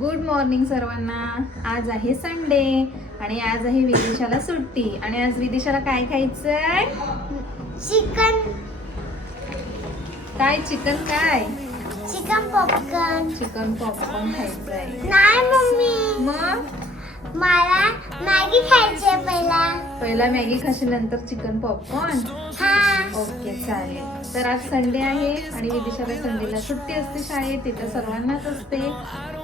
Good morning सर्वांना. आज आहे संडे आणि आज आहे विदिशाला सुट्टी. आणि आज विदिशाला काय खायचंय? चिकन. काय चिकन? काय चिकन पॉपकॉर्न. चिकन पॉपकॉर्न खायचंय. नाही मम्मी, मग मला मॅगी खायची आहे पहिला मॅगी खाशील, नंतर चिकन पॉपकॉर्न. हा. ओके चालेल. तर आज संडे आहे आणि विदिशाला संडेला सुट्टी असते शाळेत, तिथे सर्वांनाच असते.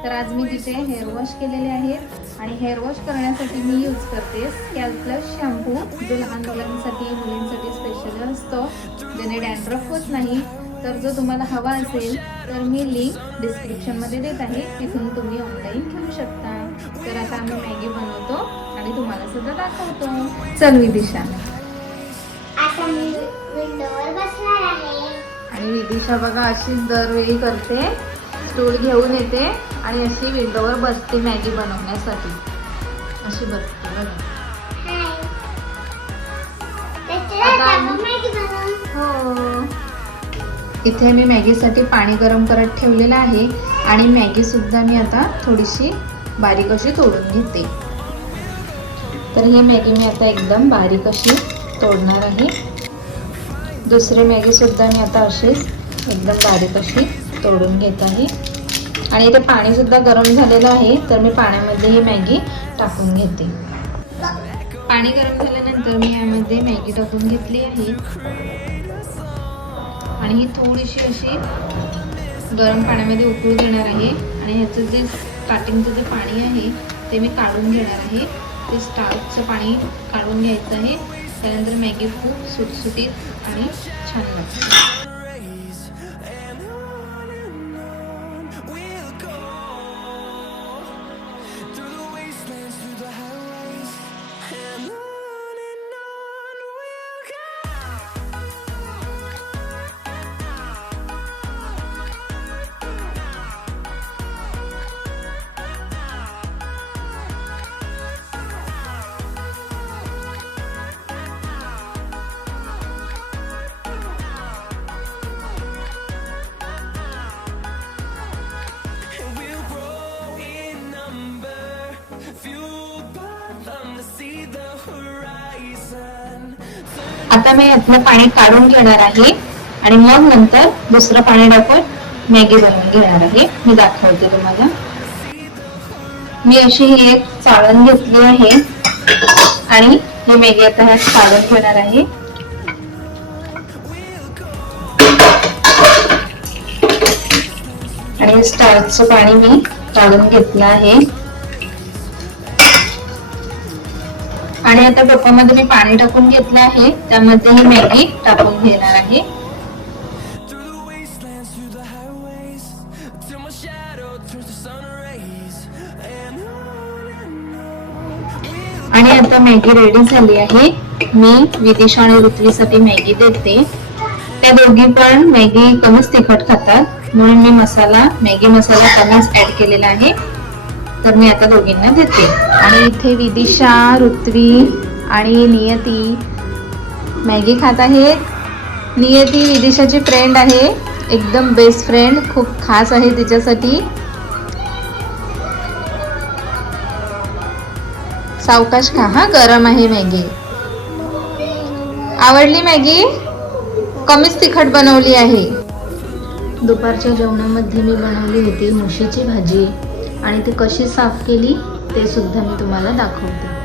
तर आज मी तिथे हेअर वॉश केलेले आहेत आणि हेअर वॉश करण्यासाठी मी यूज करते स्कॅल्प प्लस शॅम्पू, जो लहान मुलांसाठी मुलींसाठी स्पेशल असतो, ज्याने डॅन्ड्रफ होत नाही. तर जो तुम्हाला हवा असेल तर मी लिंक डिस्क्रिप्शनमध्ये देत आहे, तिथून तुम्ही ऑनलाईन घेऊ शकता. तर आता आम्ही मॅगी बनवतो आणि तुम्हाला सुद्धा दाखवतो. चल विदिशा. आता मी विंडोवर बसणार आहे. आणि विदिशा बघा अशीच दरवेळी करते, स्टूल घेऊन येते आणि अशी विंडोवर बसते मॅगी बनवण्यासाठी. अशी बसते बघा. हाय. आता आम्ही- मॅगी बनवू. हो. इथे मी मॅगीसाठी पाणी गरम करत ठेवलेलं आहे आणि मॅगी सुद्धा मी आता थोडीशी बारीक अशी तोडून घेते. तर ही मॅगी मी आता एकदम बारीक अशी तोडणार आहे. दुसरी मॅगी सुद्धा मी आता अशीच एकदम बारीक अशी तोडून घेत आहे. आणि इथे पाणी सुद्धा गरम झालेलं आहे, तर मी पाण्यामध्ये ही मॅगी टाकून घेते. पाणी गरम झाल्यानंतर मी यामध्ये मॅगी टाकून घेतली आहे आणि ही थोडीशी अशी गरम पाण्यामध्ये उकळू देणार आहे. आणि ह्याचं जे स्टार्टिंगचं जे पाणी आहे ते मी काढून घेणार आहे. ते स्टार्चचं पाणी काढून घ्यायचं आहे. त्यानंतर मॅगी खूप सुटसुटीत आणि छान लागते. आता मी यातलं पाणी काढून घेणार आहे आणि मग नंतर दुसरं पाणी टाकून मॅगी बनवून घेणार आहे. मी दाखवते तुम्हाला. मी अशी ही एक चाळण घेतली आहे आणि ही मॅगी आता ह्यात काढून घेणार आहे. आणि स्टार्चचं पाणी मी काढून घेतलं आहे. आणि आता टोपामध्ये मी पाणी टाकून घेतलं आहे, त्यामध्ये ही मॅगी टाकून घेणार आहे. आणि आता मॅगी रेडी झाली आहे. मी विदिशा आणि ऋत्वीसाठी मॅगी देते. त्या दोघी पण मॅगी कमीच तिखट खातात, म्हणून मी मॅगी मसाला कमीच ऍड केलेला आहे. तर मी आता दोघींना देते. आणि इथे विदिशा, ऋत्वी आणि नियती मॅगी खात आहेत. नियती विदिशाची फ्रेंड आहे, एकदम बेस्ट फ्रेंड, खूप खास आहे तिच्यासाठी. सावकाश खा हा, गरम आहे मॅगी. आवडली मॅगी? कमीच तिखट बनवली आहे. दुपारच्या जेवणामध्ये मी बनवली होती मुशीची भाजी आणि ती कशी साफ केली ते सुद्धा मी तुम्हाला दाखवते.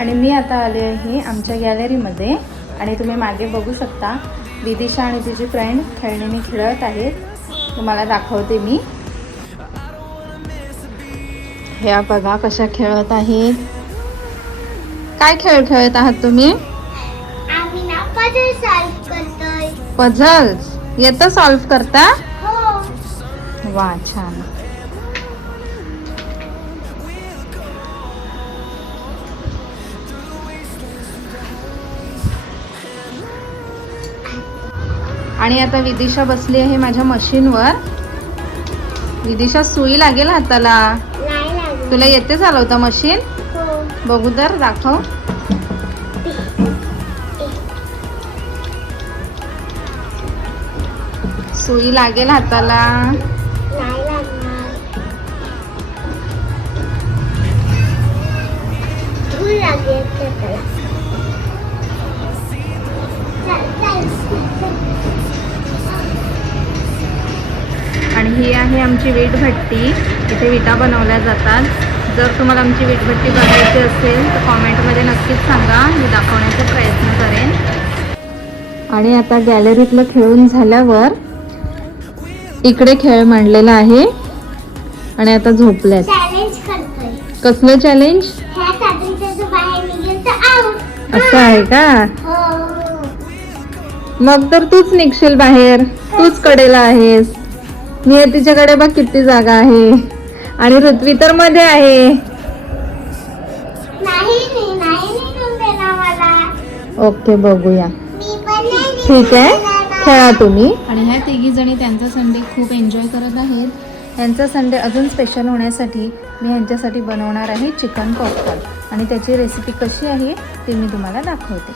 आणि मी आता आले आहे आमच्या गॅलरीमध्ये आणि तुम्ही मागे बघू शकता विदिशा आणि तिची फ्रेंड खेळणीने खेळत आहेत. तुम्हाला दाखवते मी. ह्या बघा कशा खेळत आहेत. काय खेळ खेळत आहात तुम्ही? आम्ही ना पझल सॉल्व करतोय. पझल्स येतं सॉल्व करता? हो. वा छान. आणि आता विदिशा बसली आहे माझ्या मशीनवर. विदिशा सुई लागेल हाताला. नाही लागलं. तुला येते चालवता मशीन? हो. बघू तर दाखव. सुई लागेल हाताला. नाही लागणार. धूळ लागेल त्याला. आणि ही आहे आमची वीटभट्टी. इथे विटा बनवल्या जातात. जर तुम्हाला आमची वीटभट्टी बघायची असेल तर कॉमेंटमध्ये नक्कीच सांगा. मी दाखवण्याचा प्रयत्न करेन. आणि आता गॅलरीतलं खेळून झाल्यावर इकडे खेळ मांडलेला आहे आणि आता झोपल्यात. चॅलेंज करतोय. कसलं चॅलेंज? ह्या चादरीचा जो बाहेर निघेल तर आउट. असं आहे का? हो. मग तर तूच निघशील बाहेर. तूच कडेला आहेस. नियतीच्याकडे बघ किती जागा आहे आणि ऋत्वी तर मध्ये आहे. नाही निघून देणार मला. ओके बघूया. मी पण नाही ठीक आहे, निघून देणार. खेळा तुम्ही. आणि ह्या तिघी जणी त्यांचा संडे खूप एन्जॉय करत आहेत. त्यांचा संडे अजून स्पेशल होण्यासाठी मी ह्यांच्यासाठी बनवणार आहे चिकन पॉपकॉर्न. आणि त्याची रेसिपी कशी आहे ते मी तुम्हाला दाखवते.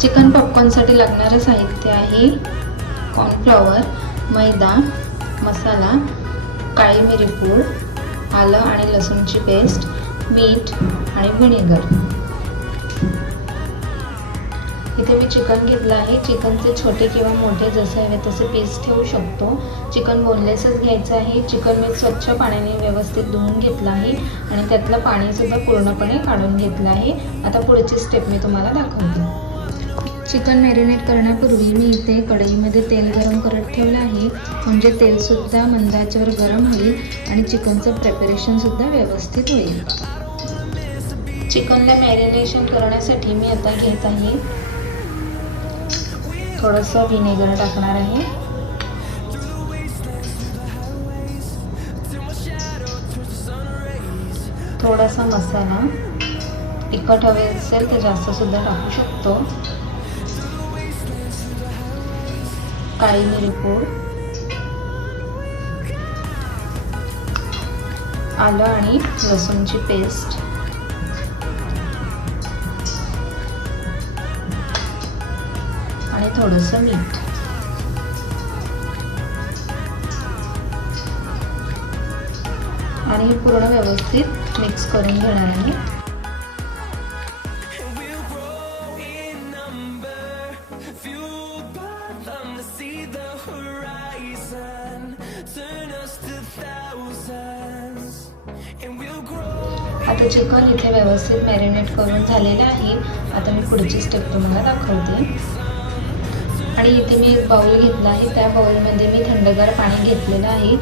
चिकन पॉपकॉर्नसाठी लागणारं साहित्य आहे कॉर्नफ्लॉवर, मैदा, मसाला, काळी मिरी पूड, आलं आणि लसूणची पेस्ट, मीठ आणि व्हिनेगर. इथे मी चिकन घेतलं आहे. चिकनचे छोटे किंवा मोठे जसे हवे तसे पीस ठेवू शकतो. चिकन बोनलेसच घ्यायचं आहे. चिकन मी स्वच्छ पाण्याने व्यवस्थित धुवून घेतलं आहे आणि त्यातलं पाणीसुद्धा पूर्णपणे काढून घेतलं आहे. आता पुढची स्टेप मी तुम्हाला दाखवते. चिकन मॅरिनेट करण्यापूर्वी मी इथे कढईमध्ये तेल गरम करत ठेवलं आहे. म्हणजे तेलसुद्धा मंद आचेवर गरम होईल आणि चिकनचं प्रिपरेशनसुद्धा व्यवस्थित होईल. चिकनला मॅरिनेशन करण्यासाठी मी आता घेत आहे थोडंसं व्हिनेगर टाकणार आहे. थोडासा मसाला, तिखट हवे असेल तर जास्त सुद्धा टाकू शकतो. काळी मिरी पूड, आलं आणि लसूणची पेस्ट, आणि थोडंसं मीठ. आणि हे पूर्ण व्यवस्थित मिक्स करून घेणार आहे. आता चिकन इथे व्यवस्थित मॅरिनेट करून झालेलं आहे. आता मी पुढची स्टेप तुम्हाला दाखवते. आणि इथे मी एक बाउल घेतला आहे. त्या बाउलमध्ये मी थंडगार पाणी घेतलेलं आहे.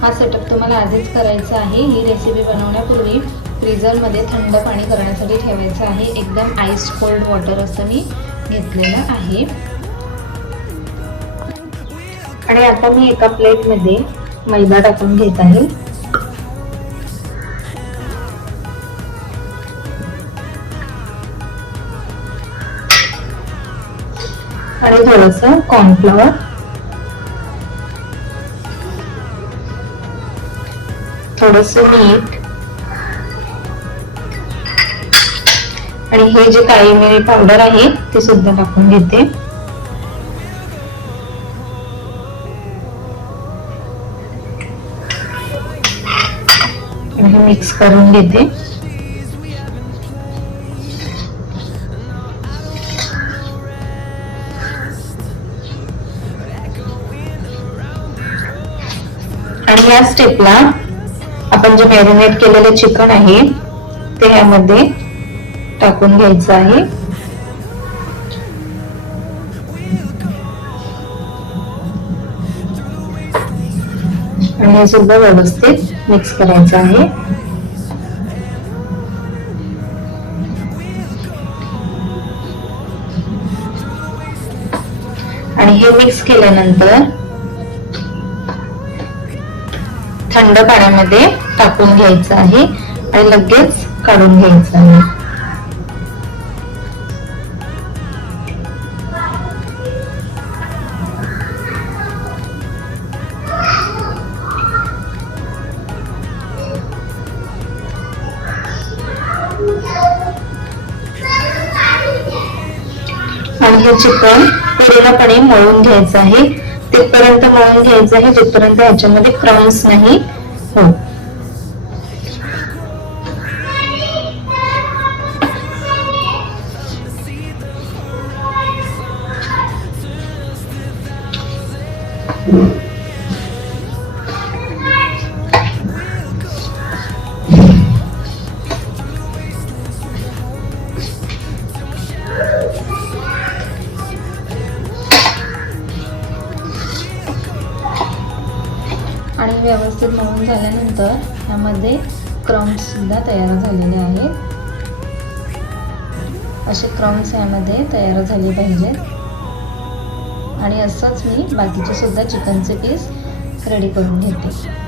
हा सेटअप तुम्हाला आधीच करायचा आहे. ही रेसिपी बनवण्यापूर्वी फ्रीझरमध्ये थंड पाणी करण्यासाठी ठेवायचं आहे. एकदम आईस कोल्ड वॉटर असं मी घेतलेलं आहे. आणि आता मी एका प्लेटमध्ये मैदा टाकून घेत आहे. आणि थोडंसं कॉर्नफ्लॉवर, थोडंसं मीठ आणि हे जे काळी मिरी पावडर आहे ते सुद्धा टाकून घेते. आणि हे मिक्स करून घेते. आणि या स्टेपला आपण जे मॅरिनेट केलेले चिकन आहे ते ह्यामध्ये टाकून घ्यायचं आहे. आणि हे सुद्धा व्यवस्थित मिक्स करायचं आहे. आणि हे मिक्स केल्यानंतर थंड पाण्यामध्ये टाकून घ्यायचं आहे आणि लगेच काढून घ्यायचं आहे. आणि हे चिकन पूर्णपणे मळून घ्यायचं आहे. तिथपर्यंत मळून घ्यायचं आहे जिथपर्यंत ह्याच्यामध्ये क्रम्स नाही हो. आणि व्यवस्थित मळून झाल्यानंतर ह्यामध्ये क्रम्स सुद्धा तयार झालेले आहेत. असे क्रम्स ह्यामध्ये तयार झाले पाहिजेत. आणि असंच मी बाकीचे सुद्धा चिकनचे पीस रेडी करून घेते.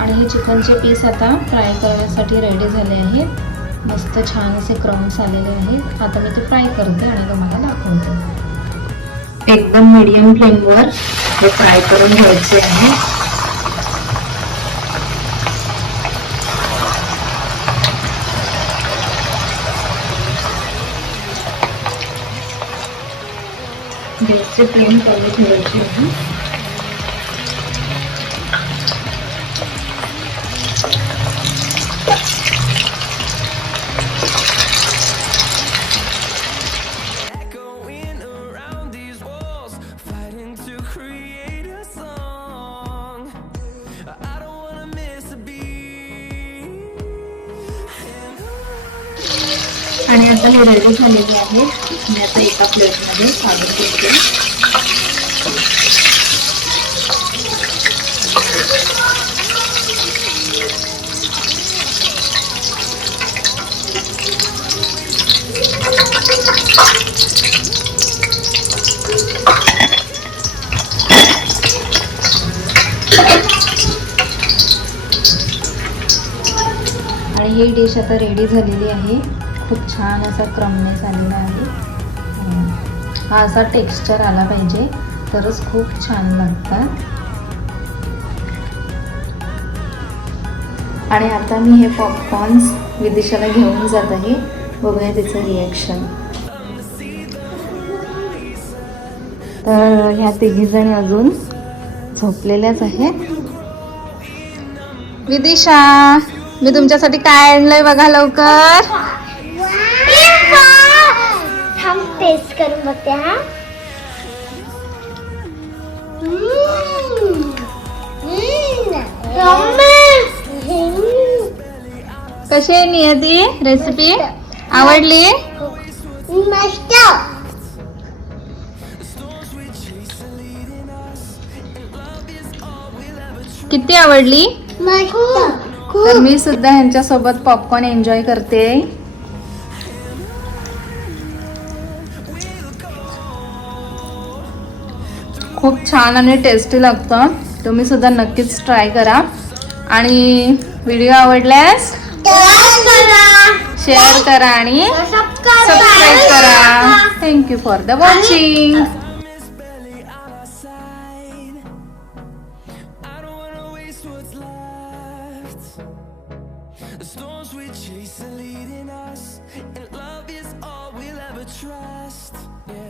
आणि हे चिकनचे पीस आता फ्राय करण्यासाठी रेडी झाले आहेत. मस्त छान असे क्रम्स आलेले आहेत. आता मी ते फ्राय करते आणि तुम्हाला दाखवते. एकदम मीडियम फ्लेमवर हे फ्राय करून घ्यायचे आहे. गॅसची फ्लेम कमी ठेवायची आहे. आणि आता हे रेडी झालेली आहे. मी आता एका प्लेटमध्ये काढून घेते. आणि ही डिश आता रेडी झालेली आहे. खूप छान असा क्रमनेस आलेला आहे. हा असा टेक्स्चर आला पाहिजे तरच खूप छान लागतात. आणि आता मी हे पॉपकॉर्न्स विदिशाला घेऊन जात आहे. बघूया तिचं रिॲक्शन. तर ह्या तिघीजणी अजून झोपलेल्याच आहेत. विदिशा, मी तुमच्यासाठी काय आणलंय बघा लवकर. टेस्ट करून बघते. हा कशी आहे नियती रेसिपी? आवडली? मस्त. किती आवडली? मस्त. तर मी सुद्धा ह्यांच्या सोबत पॉपकॉर्न एन्जॉय करते. खूप छान आणि टेस्टी लागतं. तुम्ही सुद्धा नक्कीच ट्राय करा. आणि व्हिडिओ आवडल्यास शेअर करा आणि सबस्क्राईब करा. Thank you for the watching. The storms we chase are leading us, and love is all we'll ever trust. Yeah.